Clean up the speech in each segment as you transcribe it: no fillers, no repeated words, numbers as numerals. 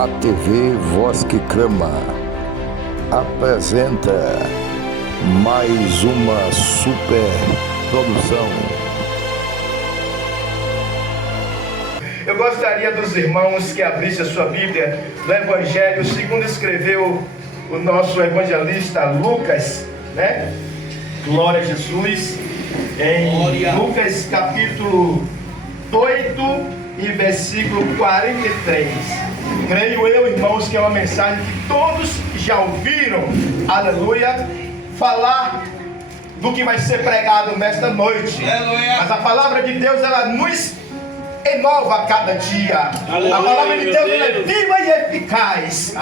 A TV Voz que Clama apresenta mais uma super produção. Eu gostaria dos irmãos que abrissem a sua Bíblia no Evangelho segundo escreveu o nosso evangelista Lucas, né? Glória a Jesus. Em Lucas capítulo 8 e versículo 43. Creio eu, irmãos, que é uma mensagem que todos já ouviram, aleluia, falar do que vai ser pregado nesta noite. Aleluia. Mas a palavra de Deus, ela nos renova a cada dia. Aleluia. A palavra de Deus, ela é viva e eficaz.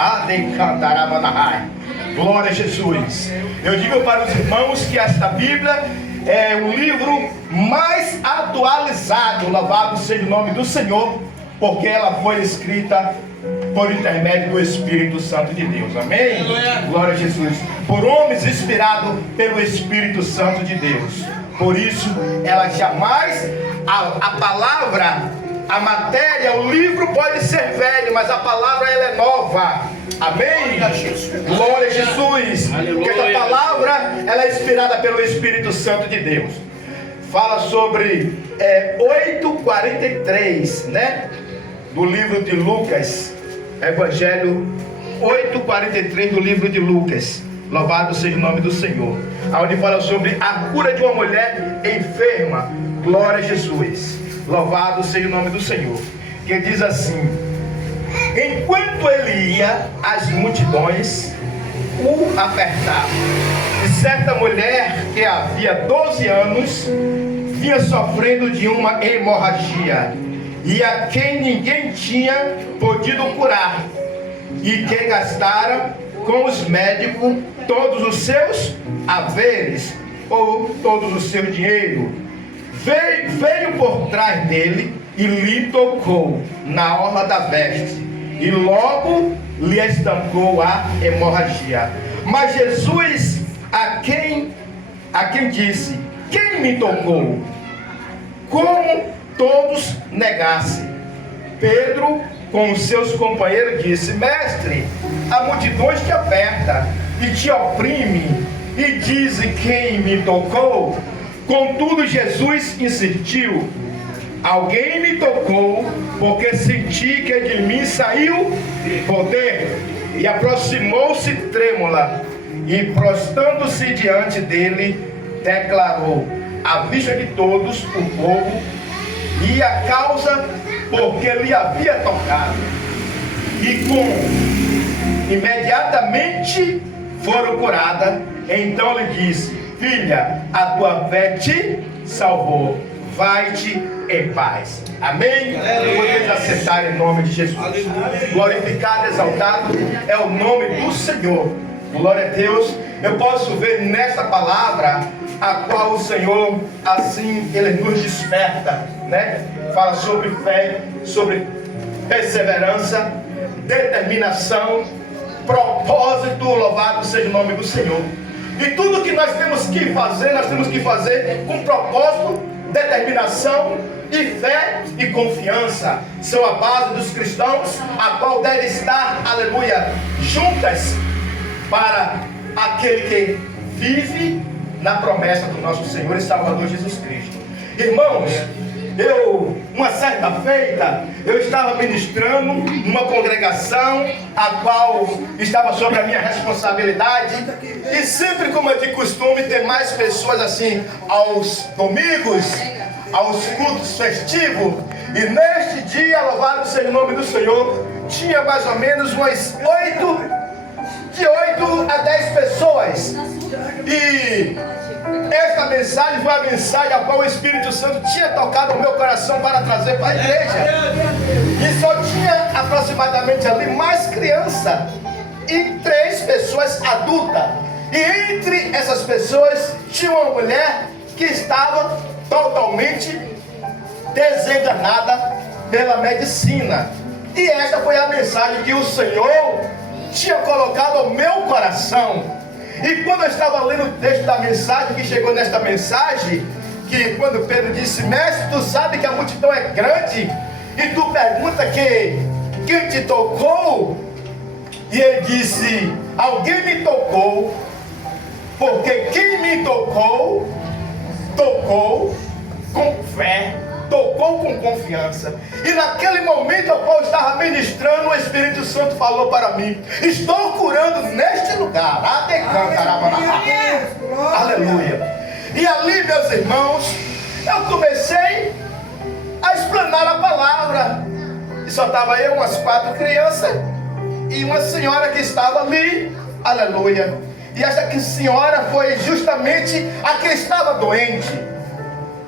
Glória a Jesus. Eu digo para os irmãos que esta Bíblia é o livro mais atualizado, louvado seja o nome do Senhor, porque ela foi escrita por intermédio do Espírito Santo de Deus, amém? Glória a Jesus. Por homens inspirados pelo Espírito Santo de Deus. Por isso, ela jamais, a palavra, a matéria, o livro pode ser velho, mas a palavra ela é nova. Amém? Glória a Jesus. Porque essa palavra ela é inspirada pelo Espírito Santo de Deus. Fala sobre 8:43, né? Do livro de Lucas. Evangelho 8:43 do livro de Lucas. Louvado seja o nome do Senhor. Onde fala sobre a cura de uma mulher enferma. Glória a Jesus. Louvado seja o nome do Senhor. Que diz assim: enquanto ele ia, as multidões o apertavam. E certa mulher que havia 12 anos vinha sofrendo de uma hemorragia, e a quem ninguém tinha podido curar, e que gastara com os médicos todos os seus haveres, ou todos o seu dinheiro. Veio por trás dele e lhe tocou na orla da veste, e logo lhe estancou a hemorragia. Mas Jesus a quem disse: quem me tocou? Como todos negassem, Pedro com os seus companheiros disse: mestre, a multidão te aperta e te oprime, e dizem quem me tocou. Contudo Jesus insistiu: alguém me tocou, porque senti que de mim saiu poder. E aproximou-se trêmula, e prostrando-se diante dele, declarou, à vista de todos o povo, e a causa porque lhe havia tocado. E imediatamente foram curadas. Então lhe disse: filha, a tua fé te salvou, vai-te em paz. Amém? Podemos aceitar em nome de Jesus. Aleluia. Glorificado, exaltado é o nome do Senhor. Glória a Deus. Eu posso ver nesta palavra a qual o Senhor, assim, Ele nos desperta, né? Fala sobre fé, sobre perseverança, determinação, propósito. Louvado seja o nome do Senhor. E tudo que nós temos que fazer com propósito, determinação e fé e confiança. São a base dos cristãos, a qual deve estar, aleluia, juntas para aquele que vive na promessa do nosso Senhor e Salvador Jesus Cristo. Irmãos, uma certa feita, eu estava ministrando numa congregação a qual estava sobre a minha responsabilidade, e sempre, como é de costume, ter mais pessoas assim aos domingos, aos cultos festivos. E neste dia, louvado seja o nome do Senhor, tinha mais ou menos de 8 a 10 pessoas. E esta mensagem foi a mensagem a qual o Espírito Santo tinha tocado no meu coração para trazer para a igreja. E só tinha aproximadamente ali mais criança e 3 pessoas adultas. E entre essas pessoas tinha uma mulher que estava totalmente desenganada pela medicina. E esta foi a mensagem que o Senhor tinha colocado ao meu coração. E quando eu estava lendo o texto da mensagem, que chegou nesta mensagem, que quando Pedro disse: mestre, tu sabe que a multidão é grande, e tu pergunta quem te tocou? E ele disse: alguém me tocou, porque quem me tocou, tocou com fé, tocou com confiança. E naquele momento ao qual eu estava ministrando, o Espírito Santo falou para mim: estou curando neste lugar. Aleluia. E ali, meus irmãos, eu comecei a explanar a palavra. E só estava eu, umas 4 crianças e uma senhora que estava ali. Aleluia. E essa senhora foi justamente a que estava doente,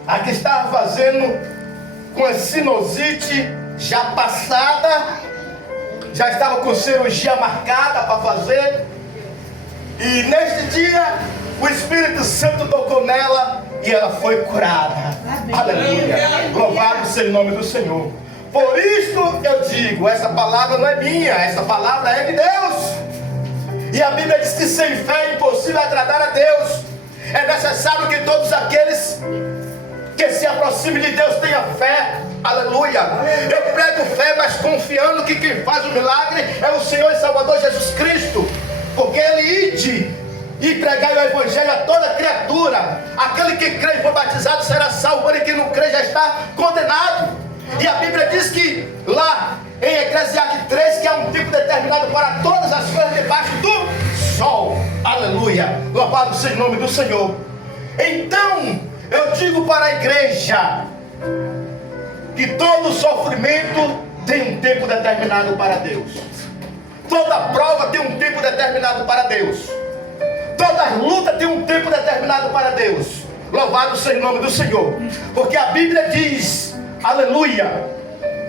a que estava fazendo com a sinusite já passada, já estava com cirurgia marcada para fazer. E neste dia o Espírito Santo tocou nela e ela foi curada. Aleluia. Louvado seja o nome do Senhor. Por isso eu digo, essa palavra não é minha, essa palavra é de Deus. E a Bíblia diz que sem fé é impossível agradar a Deus. É necessário que todos aqueles que se aproximem de Deus tenham fé. Aleluia. Eu prego fé, mas confiando que quem faz o milagre é o Senhor e Salvador Jesus Cristo. Porque Ele ide e pregar o Evangelho a toda criatura. Aquele que crê e for batizado será salvo, porém quem não crê já está condenado. E a Bíblia diz que lá em Eclesiastes 3, que há um tempo determinado para todas as coisas debaixo do sol. Aleluia. Louvado seja o nome do Senhor. Então eu digo para a igreja que todo sofrimento tem um tempo determinado para Deus. Toda prova tem um tempo determinado para Deus. Toda luta tem um tempo determinado para Deus. Louvado seja o nome do Senhor. Porque a Bíblia diz, aleluia,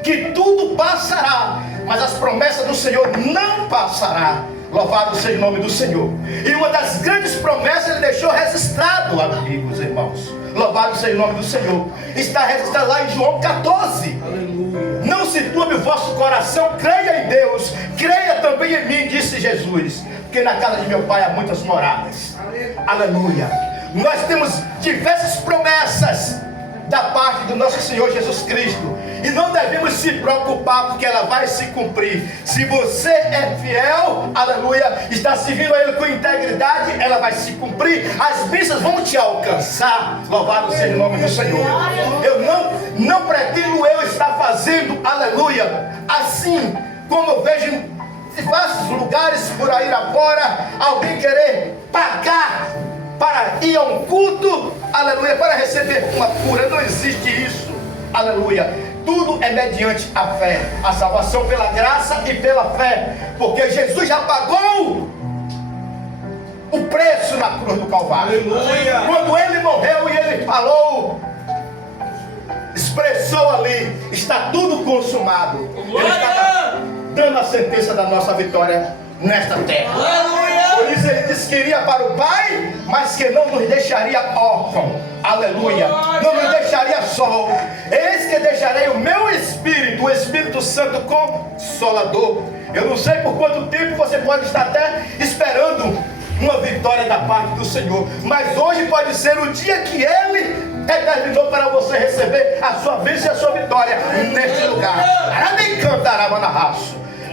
que tudo passará, mas as promessas do Senhor não passará. Louvado seja o nome do Senhor. E uma das grandes promessas Ele deixou registrado, amigos e irmãos. Louvado seja o nome do Senhor. Está registrado lá em João 14. Aleluia. Não se turbe o vosso coração, creia em Deus, creia também em mim, disse Jesus. Porque na casa de meu Pai há muitas moradas. Aleluia. Nós temos diversas promessas da parte do nosso Senhor Jesus Cristo, e não devemos se preocupar, porque ela vai se cumprir. Se você é fiel, aleluia, está servindo a Ele com integridade, ela vai se cumprir. As bênçãos vão te alcançar. Louvado seja o nome do Senhor. Eu não pretendo eu estar fazendo, aleluia, assim como eu vejo em diversos lugares por aí afora, alguém querer pagar para ir a um culto, aleluia, para receber uma cura. Não existe isso, aleluia. Tudo é mediante a fé, a salvação pela graça e pela fé, porque Jesus já pagou o preço na cruz do Calvário. Aleluia. Quando Ele morreu e Ele falou, expressou ali, está tudo consumado. Ele está dando a sentença da nossa vitória nesta terra. Aleluia. Por isso Ele disse que iria para o Pai, mas que não nos deixaria órfão. Aleluia. Não nos deixaria só. Eis que deixarei o meu Espírito, o Espírito Santo Consolador. Eu não sei por quanto tempo você pode estar até esperando uma vitória da parte do Senhor, mas hoje pode ser o dia que Ele determinou para você receber a sua bênção e a sua vitória neste lugar.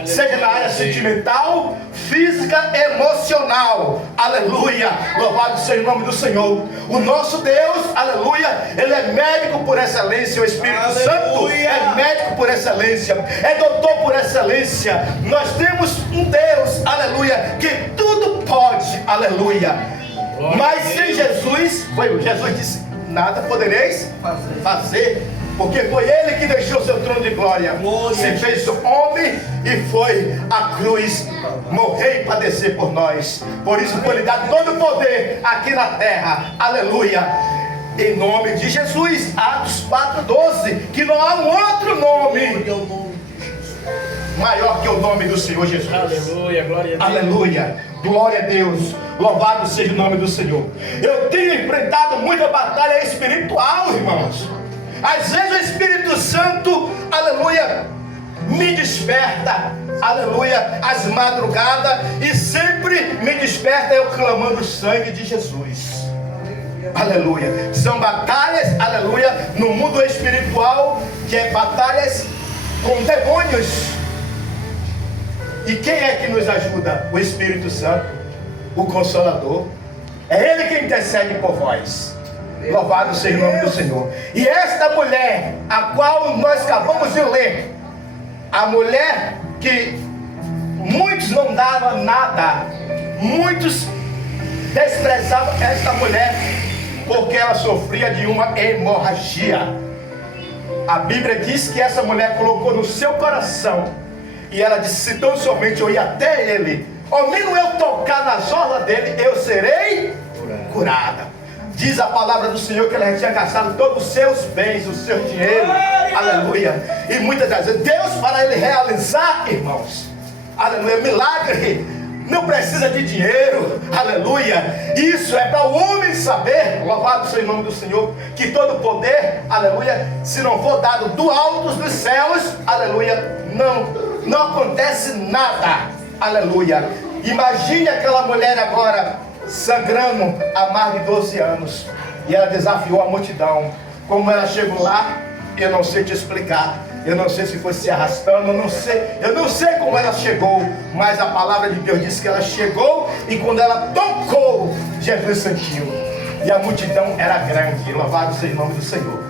Seja na área sentimental, física, emocional. Aleluia. Louvado seja o nome do Senhor. O nosso Deus, aleluia, Ele é médico por excelência. O Espírito Santo é médico por excelência, é doutor por excelência. Nós temos um Deus, aleluia, que tudo pode, aleluia. Mas sem Jesus, Jesus disse, nada podereis fazer. Porque foi Ele que deixou seu trono de glória, se fez homem e foi à cruz morrer e padecer por nós. Por isso foi lhe dado todo o poder aqui na terra. Aleluia. Em nome de Jesus. Atos 4:12. Que não há um outro nome maior que o nome do Senhor Jesus. Aleluia, glória a Deus. Aleluia. Glória a Deus. Louvado seja o nome do Senhor. Eu tenho enfrentado muita batalha espiritual, irmãos. Às vezes o Espírito Santo, aleluia, me desperta, aleluia, às madrugadas, e sempre me desperta eu clamando o sangue de Jesus. Aleluia. São batalhas, aleluia, no mundo espiritual, que é batalhas com demônios. E quem é que nos ajuda? O Espírito Santo, o Consolador. É Ele que intercede por vós. Louvado seja o nome do Senhor. E esta mulher, a qual nós acabamos de ler, a mulher que muitos não davam nada, muitos desprezavam esta mulher, porque ela sofria de uma hemorragia. A Bíblia diz que essa mulher colocou no seu coração, e ela disse: se tão somente eu ir até ele, ao menos eu tocar nas orlas dele, eu serei curada. Diz a palavra do Senhor que ela já tinha gastado todos os seus bens, o seu dinheiro, aleluia. E muitas das vezes, Deus, para ele realizar, irmãos, aleluia, milagre, não precisa de dinheiro, aleluia. Isso é para o homem saber, louvado seja o nome do Senhor, que todo poder, aleluia, se não for dado do alto dos céus, aleluia, não acontece nada, aleluia. Imagine aquela mulher agora sangrando há mais de 12 anos, e ela desafiou a multidão. Como ela chegou lá, eu não sei te explicar. Eu não sei se foi se arrastando, eu não sei como ela chegou, mas a palavra de Deus diz que ela chegou, e quando ela tocou, Jesus sentiu, e a multidão era grande. Louvado seja o nome do Senhor.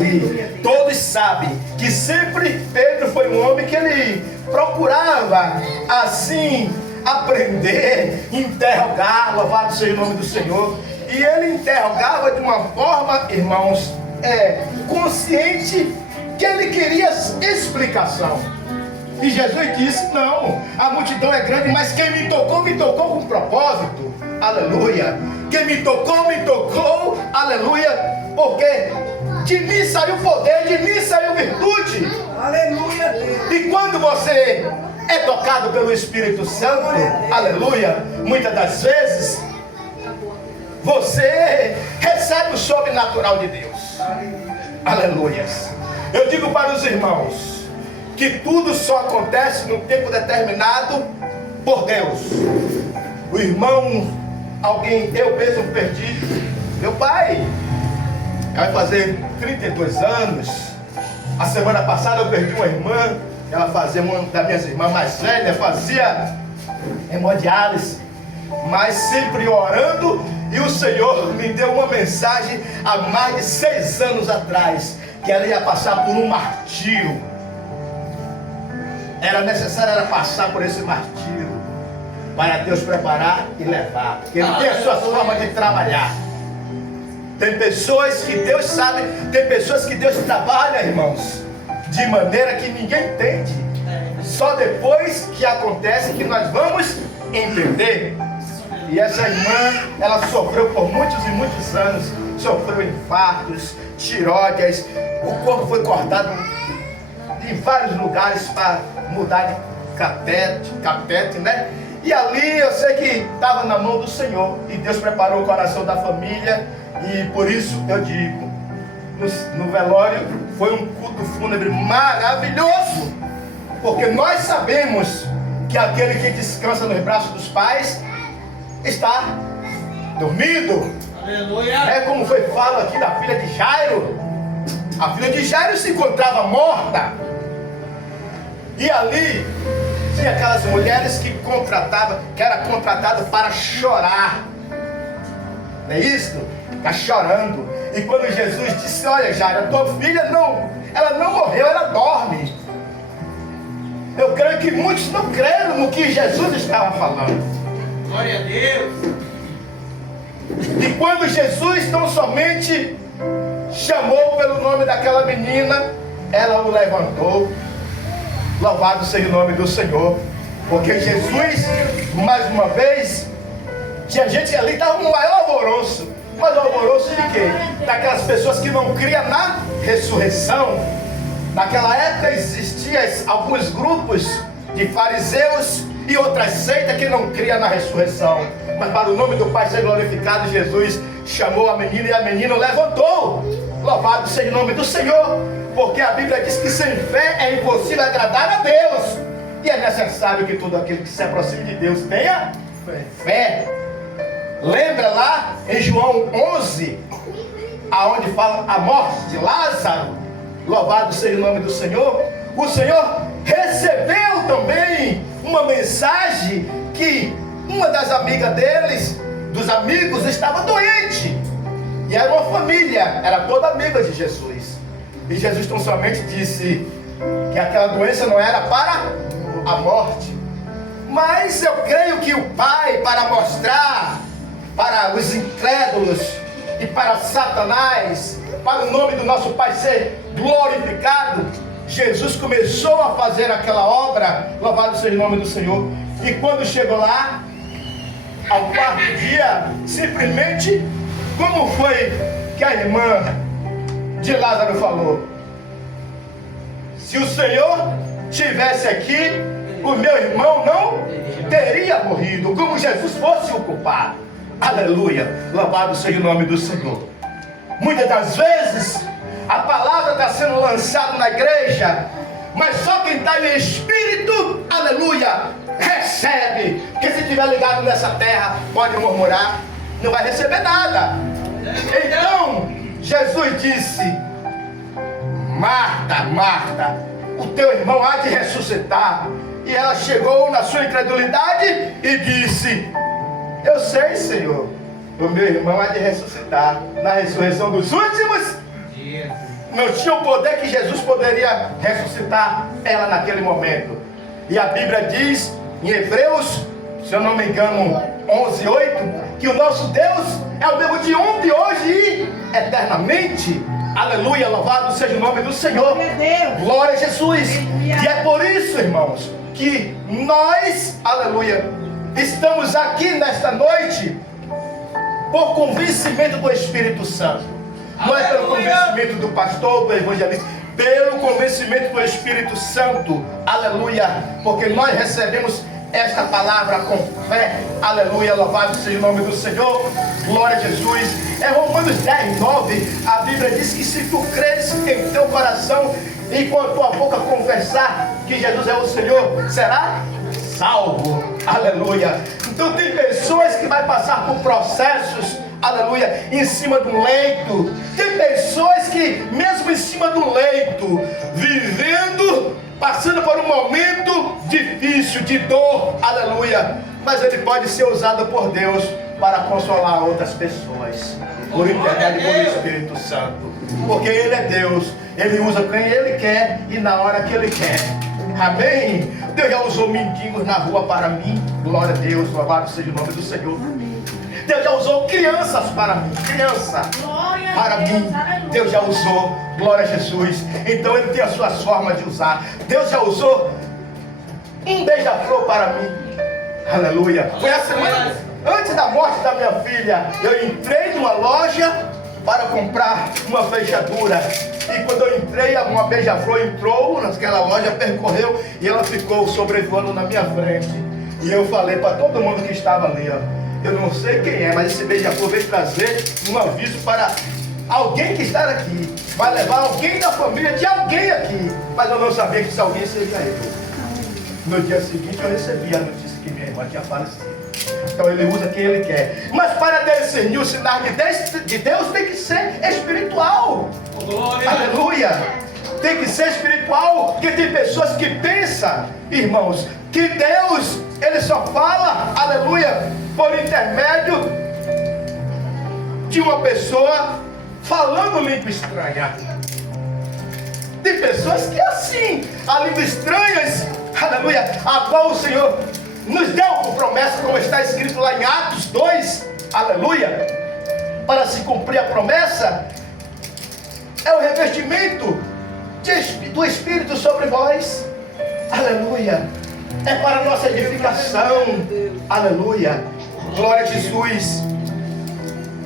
E todos sabem que sempre Pedro foi um homem que ele procurava assim aprender, interrogar. Louvado seja o nome do Senhor. E ele interrogava de uma forma, irmãos, consciente, que ele queria explicação. E Jesus disse: não, a multidão é grande, mas quem me tocou com propósito, aleluia. Quem me tocou, aleluia, porque de mim saiu poder, de mim saiu virtude, aleluia. E quando você é tocado pelo Espírito Santo, aleluia, muitas das vezes você recebe o sobrenatural de Deus, aleluia. Eu digo para os irmãos que tudo só acontece no tempo determinado por Deus. O irmão, eu mesmo perdi meu pai, vai fazer 32 anos. A semana passada eu perdi uma irmã, ela fazia, uma das minhas irmãs mais velhas, fazia hemodiálise, mas sempre orando. E o Senhor me deu uma mensagem há mais de 6 anos atrás, que ela ia passar por um martírio. Era necessário passar por esse martírio para Deus preparar e levar. Porque Ele tem a sua forma de trabalhar. Tem pessoas que Deus sabe, tem pessoas que Deus trabalha, irmãos, de maneira que ninguém entende. Só depois que acontece que nós vamos entender. E essa irmã, ela sofreu por muitos e muitos anos, sofreu infartos, tiroides, o corpo foi cortado em vários lugares para mudar de capete, né? E ali eu sei que estava na mão do Senhor, e Deus preparou o coração da família, e por isso eu digo, no velório foi um culto fúnebre maravilhoso, porque nós sabemos que aquele que descansa nos braços dos pais está dormindo. Aleluia. É como foi fala aqui da filha de Jairo. A filha de Jairo se encontrava morta, e ali tinha aquelas mulheres que era contratado para chorar, não é isso? Está chorando. E quando Jesus disse: olha, Jairo, a tua filha ela não morreu, ela dorme. Eu creio que muitos não creram no que Jesus estava falando. Glória a Deus. E quando Jesus tão somente chamou pelo nome daquela menina, ela o levantou. Louvado seja o nome do Senhor. Porque Jesus, mais uma vez, tinha gente ali que estava no maior alvoroço. Mas o alvoroço de quê? Daquelas pessoas que não criam na ressurreição. Naquela época existiam alguns grupos de fariseus e outras seitas que não criam na ressurreição. Mas para o nome do Pai ser glorificado, Jesus chamou a menina e a menina levantou. Louvado seja o nome do Senhor. Porque a Bíblia diz que sem fé é impossível agradar a Deus. E é necessário que todo aquele que se aproxime de Deus tenha fé. Lembra lá em João 11, aonde fala a morte de Lázaro? Louvado seja o nome do Senhor. O Senhor recebeu também que uma das amigas dos amigos, estava doente. E era uma família, era toda amiga de Jesus. E Jesus tão somente disse que aquela doença não era para a morte. Mas eu creio que o Pai, para mostrar para os incrédulos e para Satanás, para o nome do nosso Pai ser glorificado, Jesus começou a fazer aquela obra, louvado seja o nome do Senhor. E quando chegou lá, ao quarto dia, simplesmente, como foi que a irmã de Lázaro falou? Se o Senhor estivesse aqui, o meu irmão não teria morrido, como Jesus fosse o culpado. Aleluia, louvado seja o nome do Senhor. Muitas das vezes a palavra está sendo lançada na igreja, mas só quem está em espírito, aleluia, recebe. Porque se estiver ligado nessa terra, pode murmurar, não vai receber nada. Então Jesus disse: Marta, Marta, o teu irmão há de ressuscitar. E ela chegou na sua incredulidade e disse: eu sei, Senhor, o meu irmão há de ressuscitar na ressurreição dos últimos dias. Não tinha o poder que Jesus poderia ressuscitar ela naquele momento. E a Bíblia diz em Hebreus, se eu não me engano, 11:8, que o nosso Deus é o mesmo de ontem, hoje e eternamente. Aleluia, louvado seja o nome do Senhor. Glória a Jesus. E é por isso, irmãos, que nós, aleluia, estamos aqui nesta noite por convencimento do Espírito Santo. Não é pelo convencimento do pastor, do evangelista, pelo convencimento do Espírito Santo. Aleluia, porque nós recebemos esta palavra com fé. Aleluia, louvado seja o nome do Senhor. Glória a Jesus. É Romanos 10:9. A Bíblia diz que se tu creres em teu coração e com a tua boca confessar que Jesus é o Senhor, será salvo. Aleluia. Então tem pessoas que vai passar por processos, aleluia, em cima do leito. Tem pessoas que mesmo em cima do leito, vivendo, passando por um momento difícil, de dor, aleluia, mas ele pode ser usado por Deus para consolar outras pessoas, por intermédio do Espírito Santo, porque Ele é Deus. Ele usa quem Ele quer e na hora que Ele quer. Amém? Deus já usou mendigos na rua para mim. Glória a Deus, louvado seja o nome do Senhor. Amém. Deus já usou crianças para mim. Criança para mim. Deus já usou. Glória a Jesus. Então Ele tem as suas formas de usar. Deus já usou um beija-flor para mim. Aleluia. Foi a semana antes da morte da minha filha. Eu entrei numa loja para comprar uma fechadura. E quando eu entrei, uma beija-flor entrou naquela loja, percorreu e ela ficou sobrevoando na minha frente. E eu falei para todo mundo que estava ali, ó, eu não sei quem é, mas esse beija-flor veio trazer um aviso para alguém que está aqui. Vai levar alguém da família de alguém aqui. Mas eu não sabia que esse alguém seria eu. No dia seguinte eu recebi a notícia que minha irmã tinha falecido. Então Ele usa quem Ele quer. Mas para discernir o sinal de Deus tem que ser espiritual. Glória. Aleluia. Tem que ser espiritual. Porque tem pessoas que pensam, irmãos, que Deus, Ele só fala, aleluia, por intermédio de uma pessoa falando língua estranha. Tem pessoas que é assim, a língua estranhas, aleluia, a qual o Senhor nos deu como promessa, como está escrito lá em Atos 2, aleluia, para se cumprir a promessa, é o revestimento do Espírito sobre vós, aleluia, é para a nossa edificação, aleluia, glória a Jesus.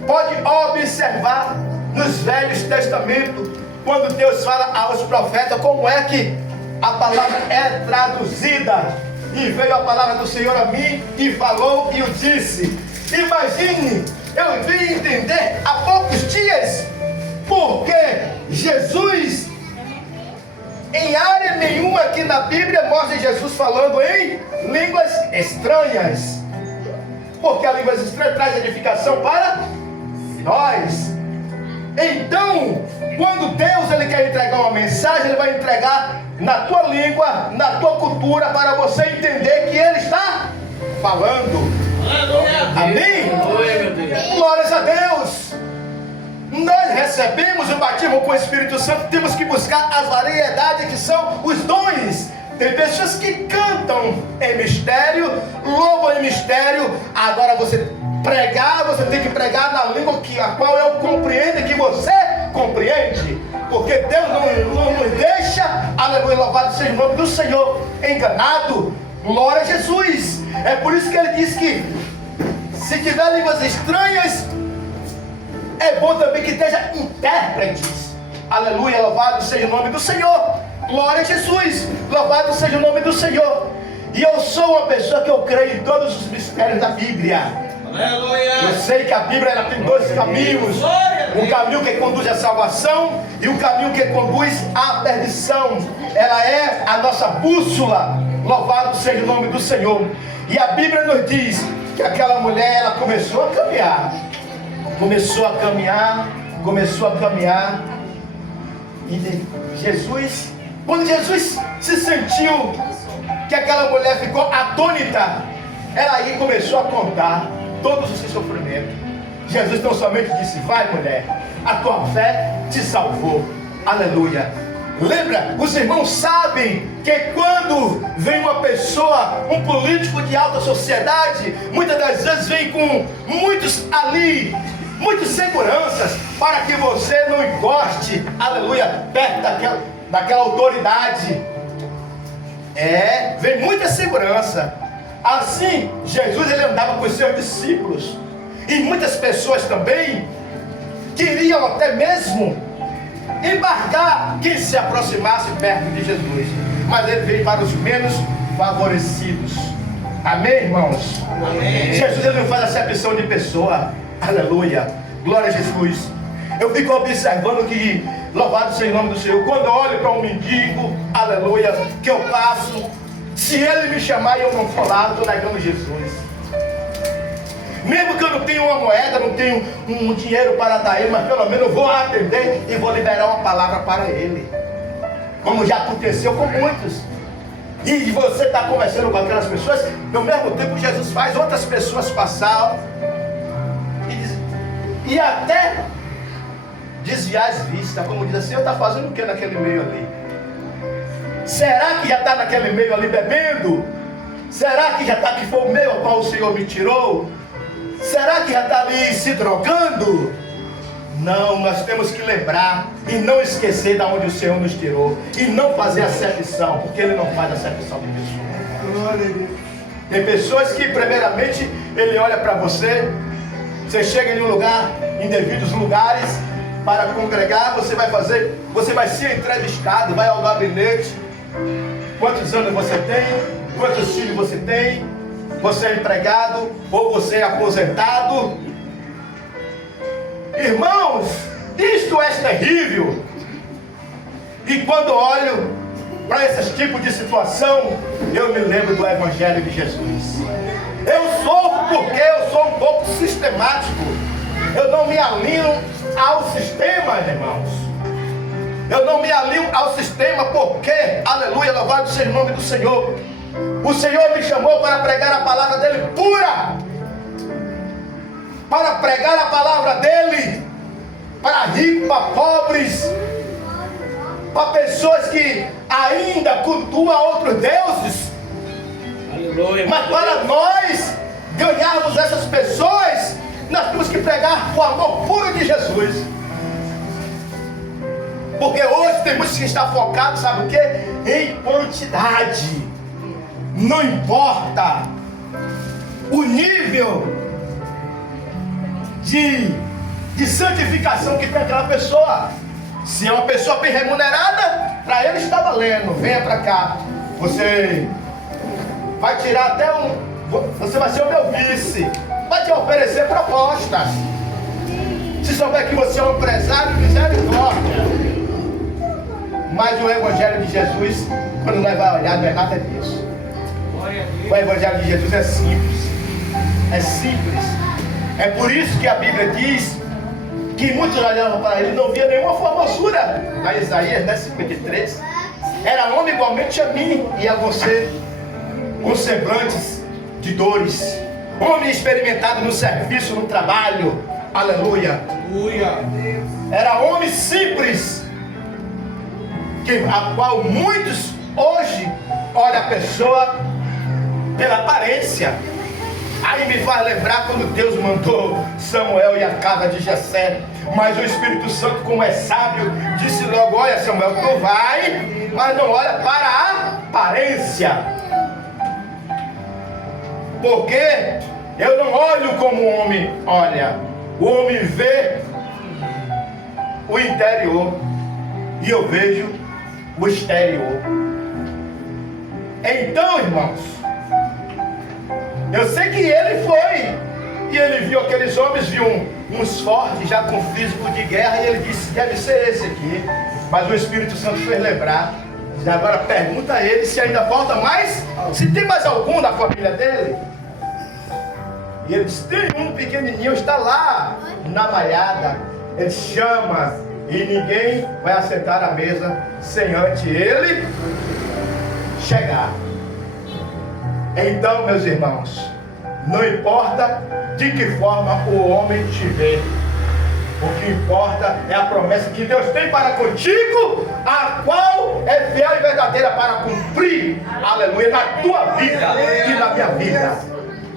Pode observar nos Velhos Testamentos, quando Deus fala aos profetas, como é que a palavra é traduzida. E veio a palavra do Senhor a mim e falou e eu disse. Imagine, eu vim entender há poucos dias, porque Jesus, em área nenhuma aqui na Bíblia, mostra Jesus falando em línguas estranhas. Porque a língua estranha traz edificação para nós. Então, quando Deus Ele quer entregar uma mensagem, Ele vai entregar na tua língua, na tua cultura, para você entender que Ele está falando. Amém? Amém? Glórias a Deus. Nós recebemos o batismo com o Espírito Santo, temos que buscar as variedades que são os dons. Tem pessoas que cantam em mistério, louvam em mistério. Agora você tem que pregar na língua a qual eu compreendo e que você compreende. Porque Deus não nos deixa, aleluia, louvado seja o nome do Senhor, enganado. Glória a Jesus. É por isso que ele diz que se tiver línguas estranhas, é bom também que esteja intérpretes. Aleluia, louvado seja o nome do Senhor. Glória a Jesus, louvado seja o nome do Senhor. E eu sou uma pessoa que eu creio em todos os mistérios da Bíblia. Aleluia. Eu sei que a Bíblia ela tem dois caminhos. Um caminho que conduz à salvação e um caminho que conduz à perdição. Ela é a nossa bússola. Louvado seja o nome do Senhor. E a Bíblia nos diz que aquela mulher, ela começou a caminhar. E quando Jesus se sentiu que aquela mulher ficou atônita, ela aí começou a contar todos os seus sofrimentos. Jesus não somente disse: vai mulher, a tua fé te salvou. Aleluia. Lembra, os irmãos sabem que quando vem uma pessoa, um político de alta sociedade, muitas das vezes vem com muitas seguranças para que você não encoste, aleluia, perto daquela autoridade. Vem muita segurança. Assim, Jesus ele andava com os seus discípulos. E muitas pessoas também queriam até mesmo embarcar quem se aproximasse perto de Jesus. Mas ele veio para os menos favorecidos. Amém, irmãos? Amém. Jesus ele não faz acepção de pessoa. Aleluia. Glória a Jesus. Eu fico observando que, louvado seja o nome do Senhor, quando eu olho para um mendigo, aleluia, que eu passo, se ele me chamar e eu não for lá, eu estou negando Jesus. Mesmo que eu não tenha uma moeda, não tenho um dinheiro para dar a ele, mas pelo menos eu vou atender e vou liberar uma palavra para ele. Como já aconteceu com muitos. E você está conversando com aquelas pessoas, no mesmo tempo Jesus faz outras pessoas passar e até desviar as vistas, como diz assim: eu está fazendo o que naquele meio ali? Será que já está naquele meio ali bebendo? Será que já está que foi o meio ao qual o Senhor me tirou? Será que já está ali se drogando? Não, nós temos que lembrar e não esquecer de onde o Senhor nos tirou. E não fazer acepção, porque Ele não faz acepção de pessoas. Tem pessoas que primeiramente Ele olha para você. Você chega em um lugar, em devidos lugares, para congregar, você vai ser entrevistado, vai ao gabinete. Quantos anos você tem? Quantos filhos você tem? Você é empregado ou você é aposentado? Irmãos, isto é terrível. E quando olho para esse tipo de situação, eu me lembro do Evangelho de Jesus. Eu sofro porque eu sou um pouco sistemático. Eu não me alinho ao sistema, irmãos. Eu não me alinho ao sistema porque, aleluia, louvado seja o nome do Senhor. O Senhor me chamou para pregar a palavra dele pura. Para pregar a palavra dele para ricos, para pobres, para pessoas que ainda cultuam outros deuses. Aleluia. Mas para nós ganharmos essas pessoas, nós temos que pregar o amor puro de Jesus. Porque hoje tem muitos que estão focados, sabe o que? Em quantidade. Não importa o nível de santificação que tem aquela pessoa. Se é uma pessoa bem remunerada, para ele está valendo. Venha para cá. Você vai tirar até você vai ser o meu vice. Vai te oferecer propostas. Se souber que você é um empresário, misericórdia. Mas o Evangelho de Jesus, quando nós vamos olhar, não é nada disso. O Evangelho de Jesus é simples. É simples. É por isso que a Bíblia diz que muitos olhavam para ele e não via nenhuma formosura. Lá em Isaías, né, 53. Era homem igualmente a mim e a você, com semblantes de dores, homem experimentado no serviço, no trabalho, aleluia. Era homem simples, a qual muitos hoje olham a pessoa pela aparência. Aí me faz lembrar quando Deus mandou Samuel e a casa de Jessé, mas o Espírito Santo, como é sábio, disse logo: olha, Samuel, tu vai, mas não olha para a aparência, porque eu não olho como o homem olha. O homem vê o interior e eu vejo o exterior. Então, irmãos, eu sei que ele foi e ele viu aqueles homens, viu uns fortes já com físico de guerra, e ele disse: deve ser esse aqui. Mas o Espírito Santo fez lembrar. E agora pergunta a ele se ainda falta mais, se tem mais algum da família dele. E ele disse: tem um pequenininho, está lá na malhada. Ele chama, e ninguém vai assentar à mesa sem antes ele chegar. Então, meus irmãos, não importa de que forma o homem te vê, o que importa é a promessa que Deus tem para contigo, a qual é fiel e verdadeira para cumprir, aleluia, na tua vida e na minha vida.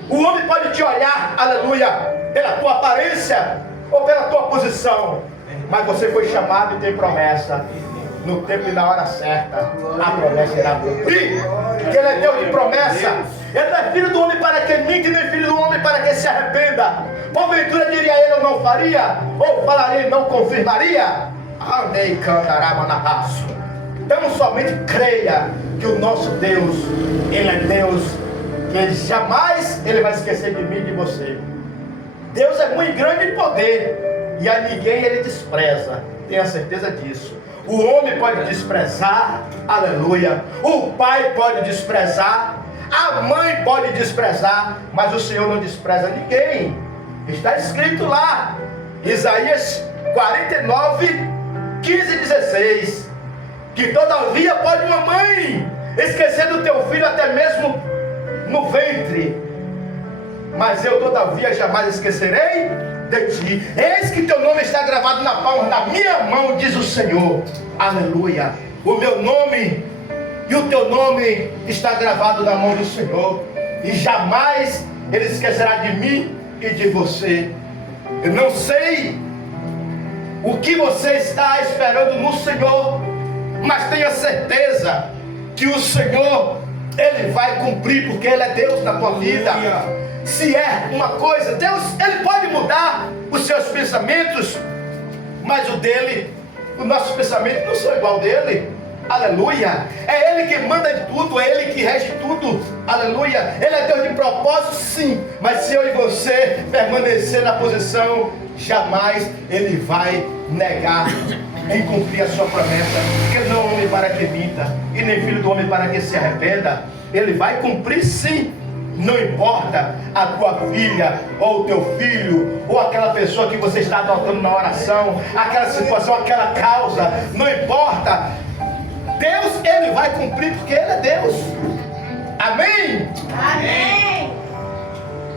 O homem pode te olhar, aleluia, pela tua aparência ou pela tua posição, mas você foi chamado e tem promessa. No tempo e na hora certa, a promessa irá cumprir, porque ele é Deus de promessa. Ele não é filho do homem para que minta, nem filho do homem para que se arrependa. Porventura diria ele: eu não faria, ou falaria e não confirmaria. Andei cantará raço. Então somente creia que o nosso Deus, ele é Deus, que ele jamais ele vai esquecer de mim e de você. Deus é muito grande em poder, e a ninguém ele despreza, tenha certeza disso. O homem pode desprezar, aleluia. O pai pode desprezar, a mãe pode desprezar, mas o Senhor não despreza ninguém. Está escrito lá, Isaías 49, 15 e 16, que todavia pode uma mãe esquecer do teu filho até mesmo no ventre, mas eu todavia jamais esquecerei de ti. Eis que teu nome está gravado na palma da minha mão, diz o Senhor, aleluia. O meu nome e o teu nome está gravado na mão do Senhor, e jamais ele esquecerá de mim e de você. Eu não sei o que você está esperando no Senhor, mas tenha certeza que o Senhor, ele vai cumprir, porque ele é Deus na tua vida. Se é uma coisa, Deus, ele pode mudar os seus pensamentos, mas o dele, os nossos pensamentos não são igual dele, aleluia. É ele que manda de tudo, é ele que rege tudo, aleluia. Ele é Deus de propósito, sim, mas se eu e você permanecer na posição, jamais ele vai negar em cumprir a sua promessa, porque ele não é homem para que minta, e nem filho do homem para que se arrependa. Ele vai cumprir, sim. Não importa a tua filha, ou o teu filho, ou aquela pessoa que você está adotando na oração, aquela situação, aquela causa, não importa. Deus, ele vai cumprir, porque ele é Deus. Amém? Amém.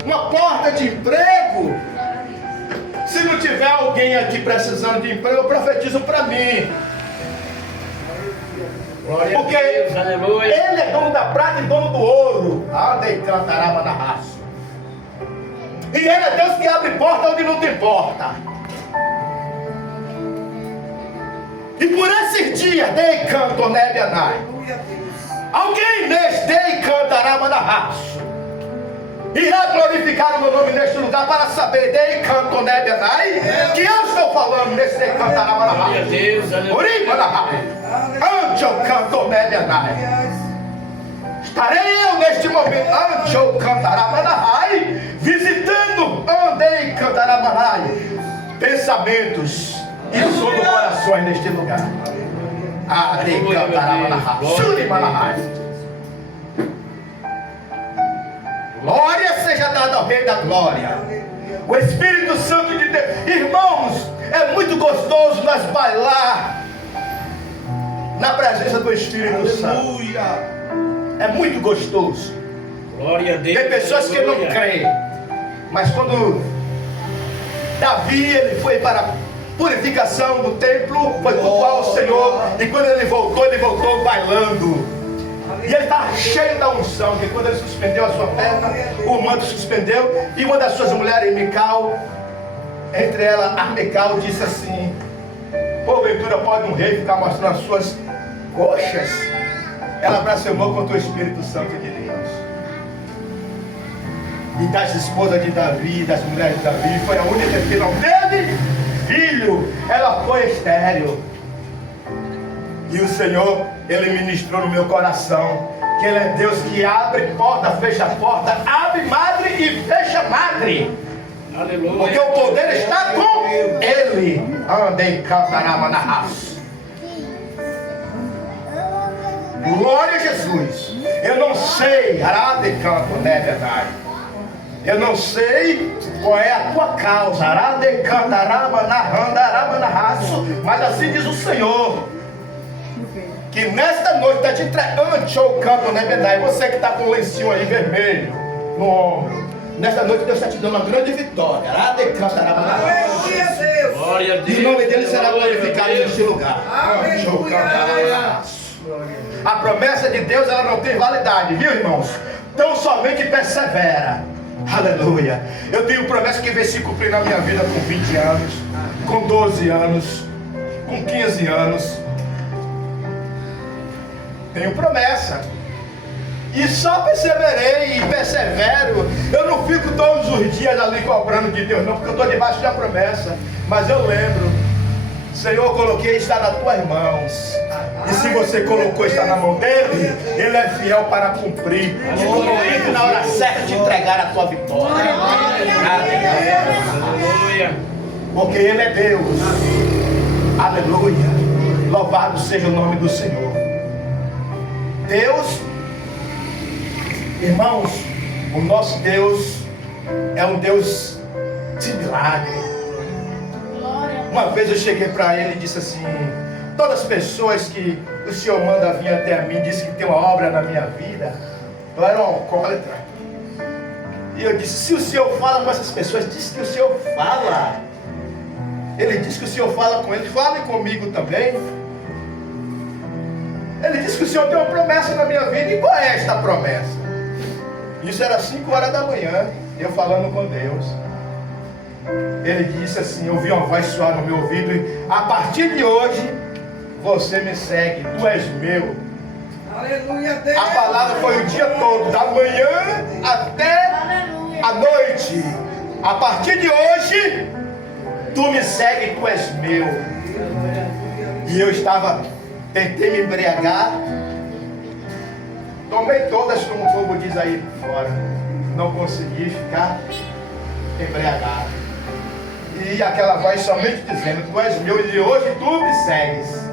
Uma porta de emprego. Se não tiver alguém aqui precisando de emprego, eu profetizo para mim. Porque ele é dono da prata e dono do ouro. Andei cantarava na raça. E ele é Deus que abre porta onde não tem porta. E por esses dias, dei canto nebe anai. Alguém neste dei cantarava na raça irá glorificar o meu nome neste lugar para saber, dei canto nebe anai, que eu estou falando nesse dei cantarava na raça. Uriba na raça. Ante eu canto nebe anai. Estarei eu neste momento, ante eu cantarava na raça, visitando, andei cantarava na raça, pensamentos e sobre corações neste lugar. Andei cantarava na raça. Surima na raça. Glória seja dada ao Rei da Glória. O Espírito Santo de Deus. Irmãos, é muito gostoso nós bailar na presença do Espírito Santo. É muito gostoso. Glória a Deus. Tem pessoas que não Aleluia. creem. Mas quando Davi ele foi para a purificação do templo, foi cultuar o Senhor. E quando ele voltou bailando. E ele estava cheio da unção, que quando ele suspendeu a sua perna, o manto suspendeu. E uma das suas mulheres, Mical, entre ela, a Mical, disse assim: porventura pode um rei ficar mostrando as suas coxas? Ela blasfemou contra o Espírito Santo de Deus. E das esposas de Davi, das mulheres de Davi, foi a única que não teve filho. Ela foi estéril. E o Senhor, Ele ministrou no meu coração que Ele é Deus que abre porta, fecha porta, abre madre e fecha madre. Aleluia. Porque o poder está com Ele. Andei cantarama na raça. Glória a Jesus. Eu não sei, arade canto, não é verdade? Eu não sei qual é a tua causa, arade cantarama na randarama na raça. Mas assim diz o Senhor, que nesta noite está te entregando o campo, né, verdade? Você que está com o lencinho aí vermelho no ombro. Nesta noite Deus está te dando uma grande vitória. Arade cantarama na raça. Glória a E Deus. o nome dele será Glória a glorificado Deus. neste lugar. A promessa de Deus ela não tem validade, viu, irmãos? Então somente persevera. Aleluia. Eu tenho promessa que vai se cumprir na minha vida com 20 anos, com 12 anos, com 15 anos. Tenho promessa. E só perseverei e persevero. Eu não fico todos os dias ali cobrando de Deus, não, porque eu estou debaixo da promessa. Mas eu lembro, Senhor, coloquei está nas tuas mãos. E se você colocou está na mão dele, ele é fiel para cumprir. E no momento, na hora certa, te entregar a tua vitória. Aleluia. Porque ele é Deus. Aleluia. Louvado seja o nome do Senhor. Deus, irmãos, o nosso Deus é um Deus de milagre. Uma vez eu cheguei para ele e disse assim: todas as pessoas que o Senhor manda vir até a mim, disse que tem uma obra na minha vida. Eu era um alcoólatra. E eu disse: se o Senhor fala com essas pessoas, diz que o Senhor fala. Ele disse que o Senhor fala com eles, fale comigo também. Ele disse que o Senhor tem uma promessa na minha vida. E qual é esta promessa? Isso era 5 horas da manhã, eu falando com Deus. Ele disse assim, eu ouvi uma voz soar no meu ouvido: e a partir de hoje, você me segue, tu és meu. Aleluia, Deus. A palavra foi o dia todo, da manhã até a noite. A partir de hoje, tu me segue, tu és meu. E eu tentei me embriagar. Tomei todas, como o povo diz aí fora. Não consegui ficar embriagado. E aquela voz somente dizendo: tu és meu, e de hoje tu me segues.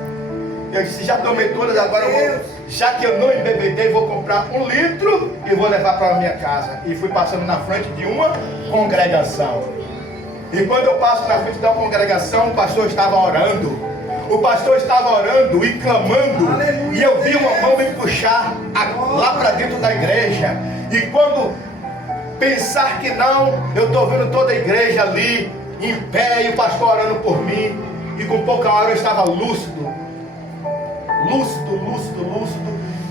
Eu disse: já tomei todas, agora eu vou, já que eu não embebedei, vou comprar 1 litro e vou levar para a minha casa. E fui passando na frente de uma congregação. E quando eu passo na frente da congregação, o pastor estava orando. O pastor estava orando e clamando. Aleluia. E eu vi uma mão me puxar lá para dentro da igreja. E quando pensar que não, eu estou vendo toda a igreja ali em pé e o pastor orando por mim. E com pouca hora eu estava lúcido.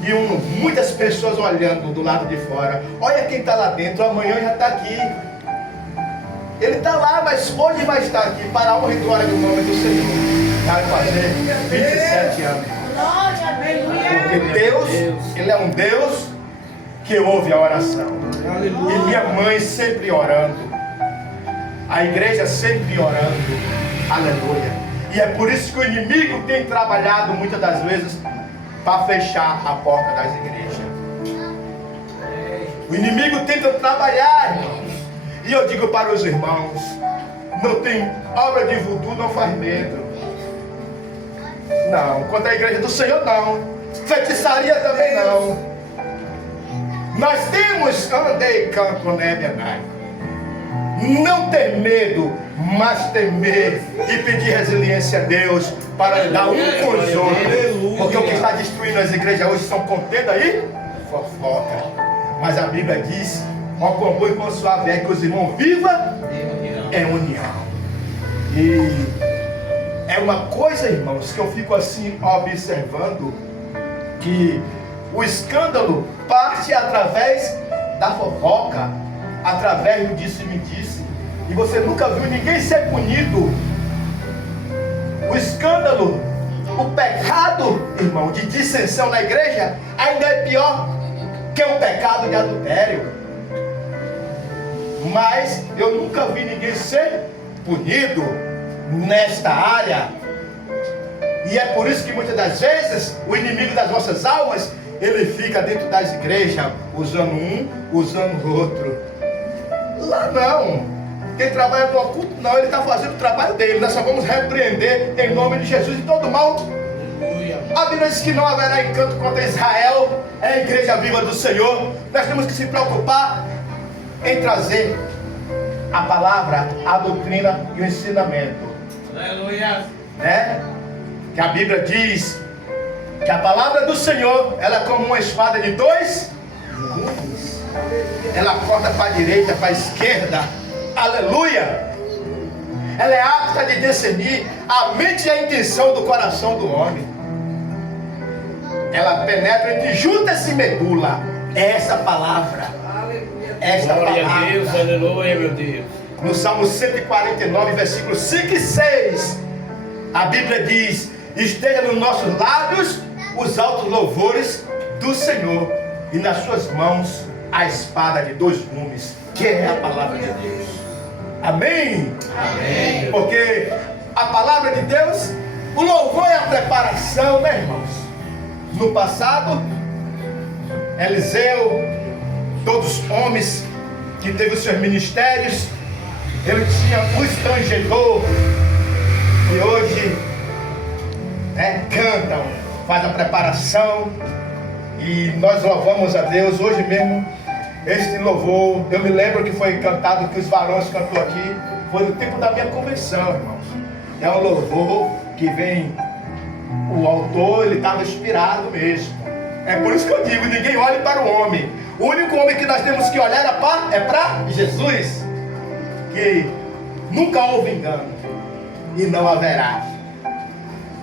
E muitas pessoas olhando do lado de fora. Olha quem está lá dentro, amanhã já está aqui. Ele está lá, mas hoje vai estar aqui para a honra e glória do nome do Senhor. Vai fazer 27 anos. Porque Deus, Ele é um Deus que ouve a oração. E minha mãe sempre orando. A igreja sempre orando. Aleluia. E é por isso que o inimigo tem trabalhado muitas das vezes para fechar a porta das igrejas. O inimigo tenta trabalhar, irmãos. E eu digo para os irmãos: não tem obra de voodoo, não faz medo. Não, contra a igreja do Senhor não. Feitiçaria também não. Nós temos não ter medo, mas temer e pedir resiliência a Deus para lidar um com os outros. Porque o que está destruindo as igrejas hoje são contenda e fofoca. Mas a Bíblia diz: ó quão bom e quão suave é que os irmãos vivam em união. E é uma coisa, irmãos, que eu fico assim observando, que o escândalo parte através da fofoca, através do disse-me-disse. E você nunca viu ninguém ser punido. O escândalo, o pecado, irmão, de dissensão na igreja ainda é pior que o pecado de adultério. Mas eu nunca vi ninguém ser punido nesta área. E é por isso que muitas das vezes o inimigo das nossas almas, ele fica dentro das igrejas, usando um, usando o outro. Lá não. Quem trabalha no oculto, não, ele está fazendo o trabalho dele. Nós só vamos repreender em nome de Jesus e todo mal. A Bíblia diz que não haverá encanto contra Israel. É a igreja viva do Senhor. Nós temos que se preocupar em trazer a palavra, a doutrina e o ensinamento. Aleluia. Né? Que a Bíblia diz que a palavra do Senhor, ela é como uma espada de dois gumes. Ela corta para a direita, para a esquerda. Aleluia! Ela é apta de discernir a mente e a intenção do coração do homem. Ela penetra entre juntas e medula. É essa palavra. Esta Glória a palavra. Deus, aleluia, meu Deus. No Salmo 149, versículos 5 e 6, a Bíblia diz: esteja nos nossos lábios os altos louvores do Senhor, e nas suas mãos a espada de dois gumes, que é a palavra de Deus. Amém? Amém. Porque a palavra de Deus, o louvor é a preparação, né, irmãos? No passado, Eliseu, todos os homens que teve os seus ministérios, ele tinha um estrangedor, e hoje cantam, faz a preparação, e nós louvamos a Deus. Hoje mesmo, este louvor, eu me lembro que foi cantado, que os varões cantou aqui, foi no tempo da minha convenção, irmãos. É um louvor que vem, o autor, ele estava inspirado mesmo. É por isso que eu digo, ninguém olhe para o homem. O único homem que nós temos que olhar é para Jesus, que nunca houve engano e não haverá.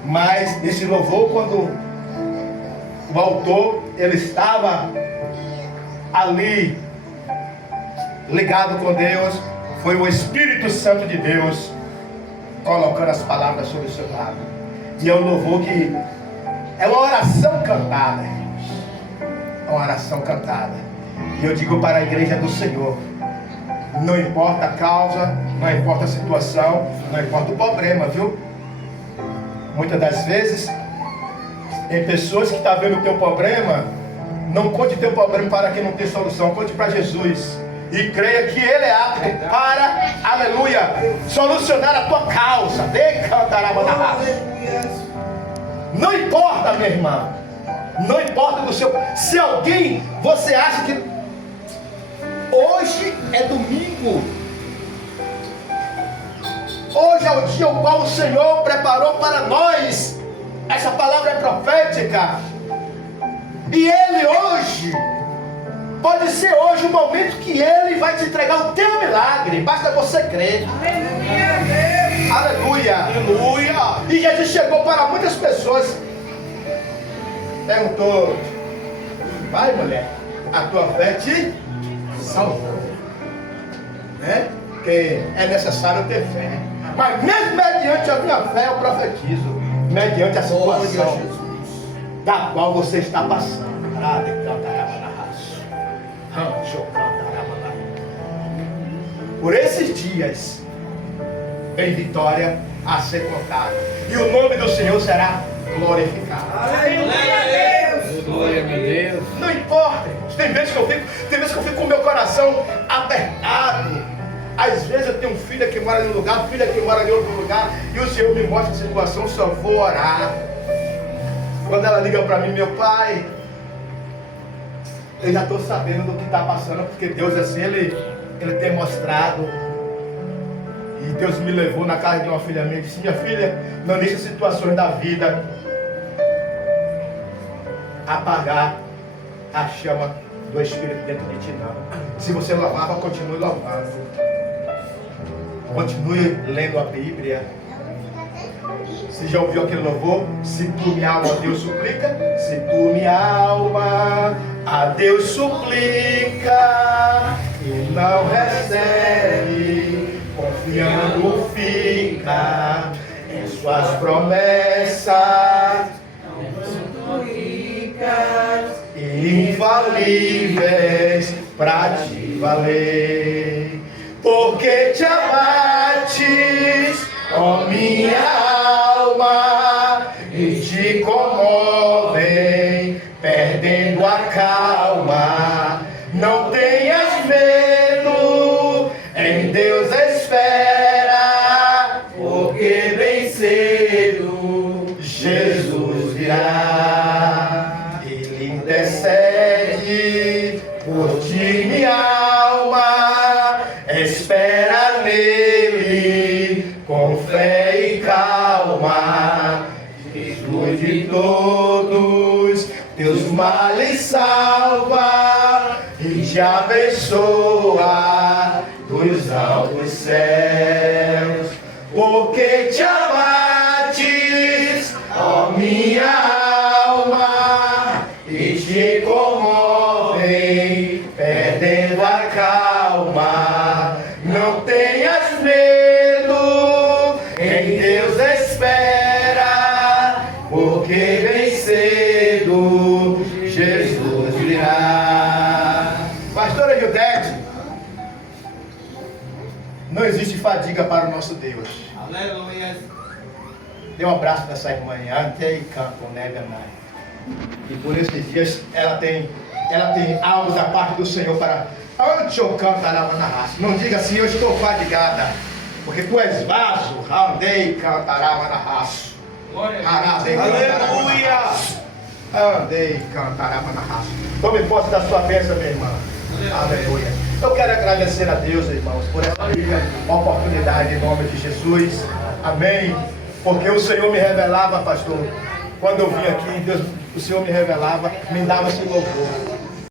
Mas esse louvor, quando o autor, ele estava ali ligado com Deus, foi o Espírito Santo de Deus colocando as palavras sobre o seu lado. E é um louvor que é uma oração cantada, irmãos. É uma oração cantada. E eu digo para a igreja do Senhor: não importa a causa, não importa a situação, não importa o problema, viu? Muitas das vezes, tem pessoas que estão vendo o teu problema. Não conte teu problema para quem não tem solução. Conte para Jesus. E creia que Ele é apto para, aleluia, solucionar a tua causa. Não importa, minha irmã. Não importa do seu. Se alguém, você acha que hoje é domingo, hoje é o dia o qual o Senhor preparou para nós. Essa palavra é profética. E Ele hoje, pode ser hoje o momento que Ele vai te entregar o teu milagre. Basta você crer. Aleluia. Aleluia. E Jesus chegou para muitas pessoas. Perguntou: vai, mulher, a tua fé te salvou. Né? Porque é necessário ter fé. Mas mesmo mediante a minha fé, eu profetizo. Mediante a situação da qual você está passando. Por esses dias, em vitória a ser contada. E o nome do Senhor será glorificado. Glória a Deus. Não importa. Tem vezes que eu fico com o meu coração apertado. Às vezes eu tenho filha que mora em um lugar, filha que mora em outro lugar, e o Senhor me mostra a situação, só vou orar. Quando ela liga para mim: meu pai, eu já estou sabendo do que está passando, porque Deus assim, ele tem mostrado. E Deus me levou na casa de uma filha minha e disse: minha filha, não deixe as situações da vida apagar a chama do Espírito dentro de ti, não. Se você louvava, continue louvando. Continue lendo a Bíblia. Você já ouviu aquele louvor? Se tu minha alma a Deus suplica, se tu minha alma a Deus suplica e não recebe, confiando fica em suas promessas e infalíveis pra te valer. Porque te abates, ó minha alma, e te comovem, perdendo a calma. Não tenhas medo, em Deus espera, porque bem cedo Jesus virá. Ele intercede por ti, minha alma, espera nele com fé e calma. Jesus de todos teus males salva e te abençoa dos altos céus. Porque te abates, ó minha alma, e te comovem, perdendo a calma. Não tenhas medo, em Deus espera, porque bem cedo Jesus virá. Pastora Judete, não existe fadiga para o nosso Deus. Aleluia. Dê um abraço para essa irmã, Antei Campo, né, Ganai? E por esses dias ela tem algo da parte do Senhor para. Onde eu cantarava na raça? Não diga assim, eu estou fadigada, porque tu és vaso. Andei cantarava na raça. Aleluia! Andei cantarava na raça. Tome posse da sua bênção, minha irmã. Aleluia. Eu quero agradecer a Deus, irmãos, por essa oportunidade em nome de Jesus. Amém. Porque o Senhor me revelava, pastor, quando eu vim aqui, Deus, o Senhor me revelava, me dava esse louvor.